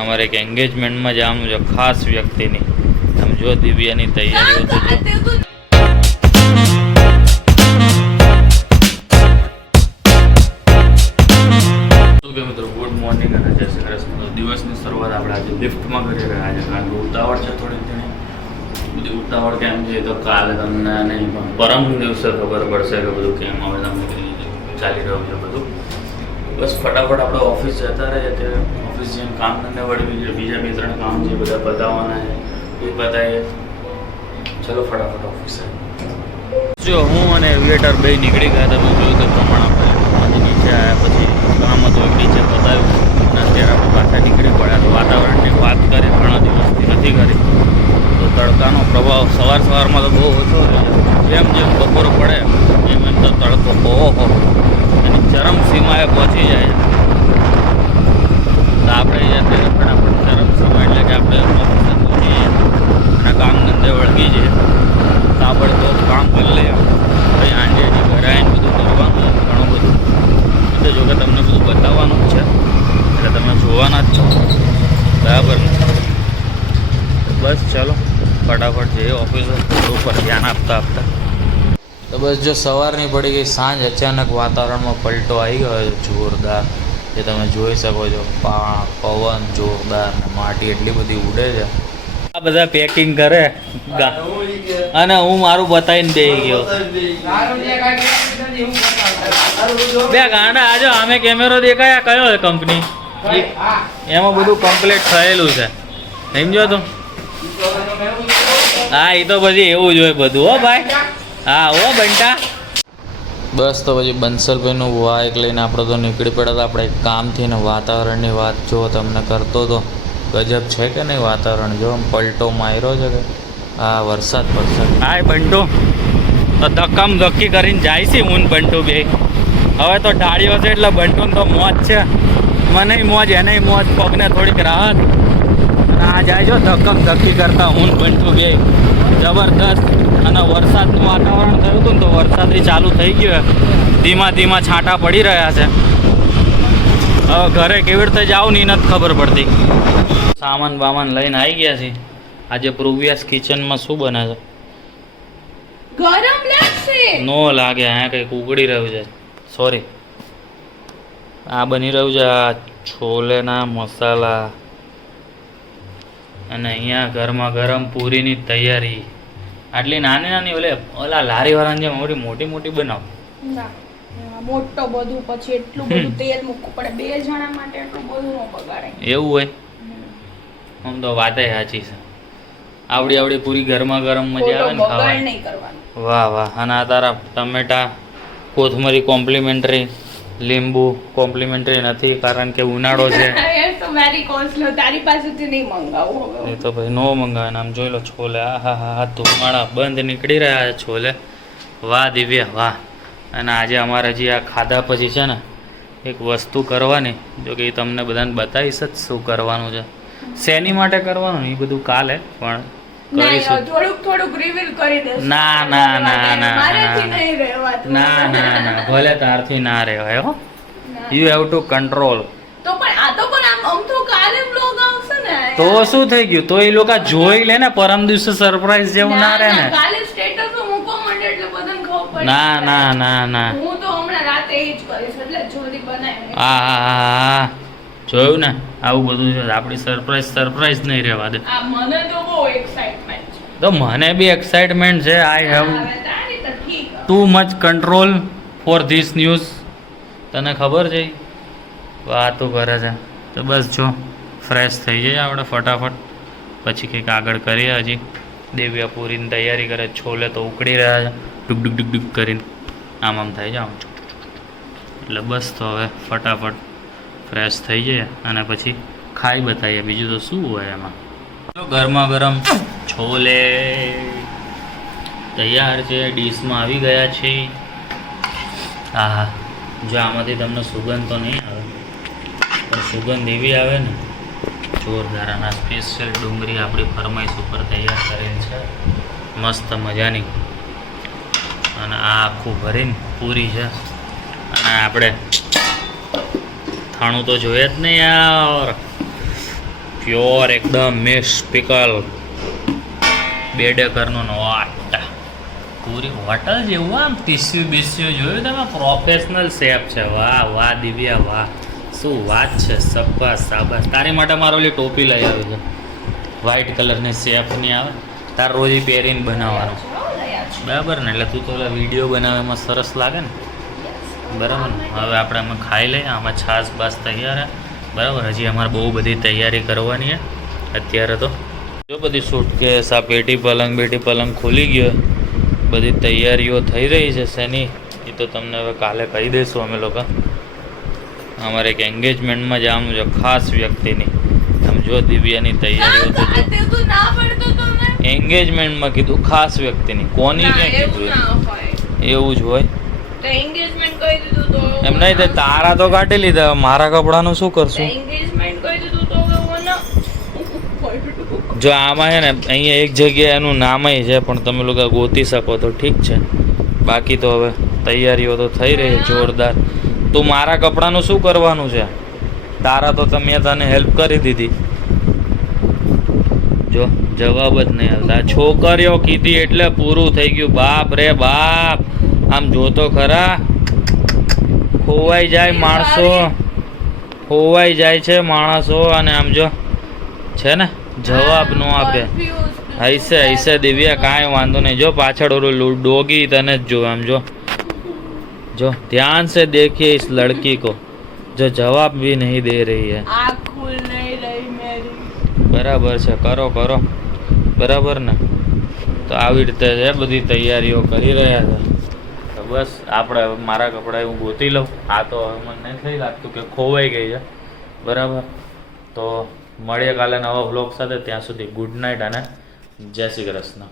અમારે એક એન્ગેજમેન્ટમાં જવાનું છે ખાસ વ્યક્તિની. તમે જો દિવ્યાની તૈયારીઓ તો જો. મિત્રો ગુડ મોર્નિંગ અને જય શ્રી કૃષ્ણ. દિવસની શરૂઆત આપણે આજે લિફ્ટમાં કરી રહ્યા છે, કારણ કે ઉતાવળ છે થોડી ઘણી. બધી ઉતાવળ કેમ છે તો કાલે તમને નહીં પણ પરમ દિવસે ખબર પડશે કે બધું કેમ હવે તમને ચાલી રહ્યું છે બધું. બસ ફટાફટ આપણે ઓફિસ જતા રહીએ. ત્યારે ઓફિસ જેમ કામ ધંધે વળવી છે, બીજા 2-3 કામ છે બધા પતાવવાના છે એ બતાવીએ. ચલો ફટાફટ ઓફિસે. જો હું અને એવિએટર બે નીકળી ગયા. તમે જોયું તે પ્રમાણે આપણે નીચે આવ્યા પછી કામ હતું એક નીચે બતાવ્યું અને અત્યારે આપણે પાછા નીકળી પડ્યા. તો વાતાવરણની વાત કરીએ ઘણા દિવસથી નથી કરી તો તડકાનો પ્રભાવ સવારમાં તો બહુ ઓછો રહે છે. જેમ જેમ બપોર પડે એમ એમ તો તડકો બહુ એની ચરમસીમાએ પહોંચી જાય છે. તો આપણે અત્યારે ફટાફટ ચરમસીમા એટલે કે આપણે ઓફિસે પહોંચીએ અને કામ ધંધે વળગી જઈએ. તાબડતોબ કામ કરી લઈએ. પછી આજે હજી ઘરે આવીને બધું કરવાનું ઘણું બધું એટલે જો કે તમને બધું બતાવવાનું જ છે એટલે તમે જોવાના જ છો બરાબર ને. બસ ચાલો ફટાફટ જઈએ ઓફિસે ઉપર ધ્યાન આપતા તો બસ જો સવારની પડી ગઈ સાંજ. અચાનક વાતાવરણમાં પલટો આવી ગયો છે જોરદાર, જે તમે જોઈ શકો છો. પવન જોરદાર ને માટી એટલી બધી ઉડે છે. આ બધા પેકિંગ કરે અને હું મારું બતાવીને બેસી ગયો. બે ગાંડા આજો અમે કેમેરો દેખાયા કયો છે કંપની એમાં બધું કમ્પ્લીટ થયેલું છે સમજો તો. હા એ તો પછી એવું જ હોય બધું હો ભાઈ. હા હો બંટા. બસ તો પછી બંસલભાઈનું બાઇક લઈને આપણે તો નીકળી પડ્યા હતા આપણે કામથી. ને વાતાવરણની વાત જો તમને કરતો તો ગજબ છે કે નહીં વાતાવરણ. જો પલટો માર્યો છે કે હા વરસાદ પડશે. હાય બંટુ તો ધક્કમ ધક્કી કરીને જાય છે હું બંટુ બે. હવે તો ઢાળીઓ છે એટલે બંટુને તો મોજ છે, મને મોજ એને મોજ, પગને થોડીક રાહત. અને આ જાય જો ધક્કમ ધક્કી કરતા હું બંટુ બે જબરદસ્ત. અને વરસાદનું વાતાવરણ થયું હતું ને તો વરસાદથી ચાલુ થઈ ગયું. ધીમા ધીમા છાંટા પડી રહ્યા છે. હવે ઘરે કેવી રીતે જાઉં ને નથી ખબર પડતી. સામાન બામાન લઈને આવી ગયા છે. આજે પ્રુવિયસ કિચનમાં શું બને છે? ગરમ લાગશે. નો લાગે, અહીંયા કંઈક ઉગડી રહ્યું છે. સોરી, આ બની રહ્યું છે આ છોલેના મસાલા અને અહીંયા ગરમા ગરમ પૂરીની તૈયારી. આટલી નાની નાની ઓલા લારીવાળાની જેમ મોટી મોટી બનાવો. ના મોટો બધું પછી એટલું બધું તેલ મૂકવું પડે 2 જણા માટે, એટલું બધું ન બગાડે. એવું હોય? આમ તો વાતે સાચી છે. આવડી પૂરી ગરમા ગરમ મજા આવે ને ખાવાની. વાહ વાહ. અને આ તારા ટમેટા કોથમરી કોમ્પ્લિમેન્ટરી, લીંબુ કોમ્પ્લિમેન્ટરી નથી કારણ કે ઉનાળો છે. તારી પાસેથી નહીં મંગાવું એ તો ભાઈ નો મંગાવે. આમ જોઈ લો છોલે. હા હા હા ધુમાડા બંધ નીકળી રહ્યા છે છોલે. વાહ દિવ્યા વાહ. અને આજે અમારે જે આ ખાધા પછી છે ને એક વસ્તુ કરવાની, જો કે એ તમને બધાને બતાવીશ જ શું કરવાનું છે, શેની માટે કરવાનું એ બધું કાલે પણ કરીશું. થોડુંક રિવીલ કરી દેજો. ના ભલે તારથી ના રહેવાય હો. You have to control. તો પણ આ તો પણ આમ તો કાલે બ્લોગ આવશે ને. તો શું થઈ ગયું? તો એ લોકો જોઈ લે ને, પરમ દિવસે સરપ્રાઈઝ જેવું ના રહે ને. કાલે સ્ટેટસ મૂકવા માંડે એટલે બધાને ખબર પડે. ના હું તો હમણાં રાતે એ જ કરીશ એટલે જલ્દી બનાવી. હા જોયું ને આવું બધું છે. આપણી સરપ્રાઈઝ નહીં રહેવા દે. આ મને તો બહુ એક્સાઇટમેન્ટ છે. તો મને બી એક્સાઇટમેન્ટ છે. I have too much control for this news. તને ખબર છે વાતો કરે છે. તો બસ જો ફ્રેશ થઈ જઈએ આપણે ફટાફટ, પછી કંઈક આગળ કરીએ. હજી દેવ્યા પૂરીની તૈયારી કરે. છોલે તો ઉકળી રહ્યા છે ડુક કરીને આમ થઈ જાવ એટલે બસ. તો હવે ફટાફટ ફ્રેશ થઈ જઈએ અને પછી ખાઈ બતાવીએ. બીજું તો શું હોય એમાં. ગરમા ગરમ છોલે તૈયાર છે, ડીશમાં આવી ગયા છે. હા જો આમાંથી તમને સુગંધ તો નહીં આવે પણ સુગંધ એવી આવે ને જોરદાર. આના સ્પેશિયલ ડુંગળી આપણી ફરમાઈશ ઉપર તૈયાર કરેલ છે મસ્ત મજાની. અને આ આખું ભરીને પૂરી છે. અને આપણે થાણું તો જોઈએ જ નહીં યાર. પ્યોર એકદમ મિક્સ પિકલ બેડેકરનો નોટ પૂરી હોટલ જેવું આમ ટીસ્યુ બીસ્યુ જોયું તમે પ્રોફેશનલ શેફ છે વાહ વાહ દિવ્યા વાહ શું વાત છે શાબાશ શાબાશ તારી માટે મારો ઓલી ટોપી લઈ આવ્યો છે વ્હાઈટ કલરની શેફની આવે તાર રોજ ઈ પહેરીને બનાવવાનું બરાબર ને એટલે તું તો ઓલા વિડીયો બનાવે એમાં સરસ લાગે ને બરાબર ને હવે આપણે આમાં ખાઈ લઈએ આમાં છાશ બાસ તૈયાર હે બરાબર હજી અમારે બહુ બધી તૈયારી કરવાની છે અત્યારે તો જો બધી સૂટકેસ આ પેટી પલંગ ખુલી ગયો બધી તૈયારીઓ થઈ રહી છે શેની એ તો તમને હવે કાલે કહી દઈશું અમે લોકો અમારે એક એન્ગેજમેન્ટમાં જવાનું છે ખાસ વ્યક્તિની તમે જો દિવ્યાની તૈયારીઓ તો જો એન્ગેજમેન્ટમાં કીધું ખાસ વ્યક્તિની કોની ક્યાં કીધું એવું જ હોય એમ નહીં તે તારા તો કાઢી લીધા મારા કપડાનું શું કરશું જો આમાં છે ને અહીંયા એક જગ્યાએ એનું નામય છે પણ તમે લોકો ગોતી શકો તો ઠીક છે બાકી તો હવે તૈયારીઓ તો થઈ રહી છે જોરદાર તું મારા કપડાનું શું કરવાનું છે તારા તો મેં તને હેલ્પ કરી દીધી જો જવાબ જ નહીં આવતા છોકરીઓ કીધી એટલે પૂરું થઈ ગયું બાપ રે બાપ આમ જોતો ખરા ખોવાઈ જાય માણસો ખોવાઈ જાય છે માણસો અને આમ જો છે ને જવાબ નો આપે ऐसे दिव्या કાંઈ વાંધો નહીં જો પાછળ ઓલું ડોગી તને જ જો આમ जो ध्यान से देखिए इस लड़की को जो जवाब भी नहीं दे रही है आँख खुल नहीं रही मेरी बराबर છે કરો બરાબર ને તો આવી રીતે છે બધી તૈયારીઓ કરી રહ્યા છે તો બસ આપણે મારા કપડાં હું ગોતી લઉં આ તો હવે મને નહીં થઈ લાગતું કે ખોવાઈ ગઈ છે બરાબર તો મળીએ કાલે નવા વ્લોગ સાથે ત્યાં સુધી ગુડ નાઇટ અને જય શ્રી કૃષ્ણ